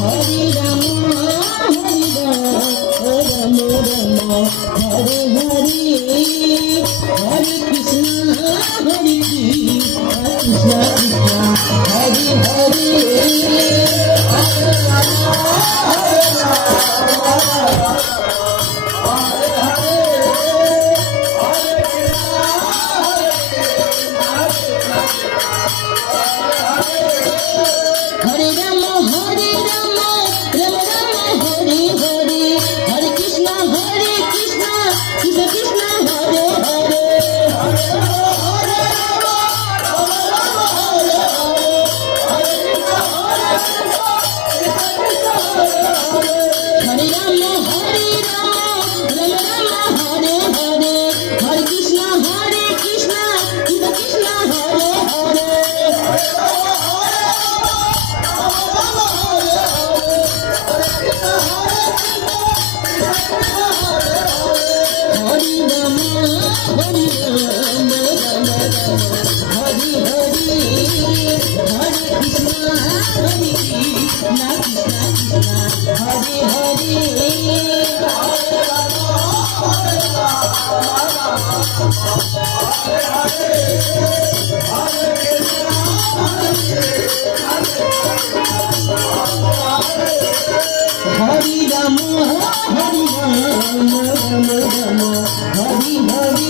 Hare Rama, Hare Hare, Hare Krishna, Hare Krishna, Hare Hare, Hare Rama, Hare Rama, Rama Rama, Hare Hare, Hare Krishna, Krishna Krishna, Hare Hare, Hare Rama, Hare Rama, Rama Rama, Hare Hare, Hare Krishna, Krishna Krishna, Hare Hare, Hare Rama, Hare Rama, Rama Rama, Hare Hare, Hare Krishna, Krishna Krishna, Hare Hare. Hare Rama, Hare Rama, Rama Rama, Hare Hare.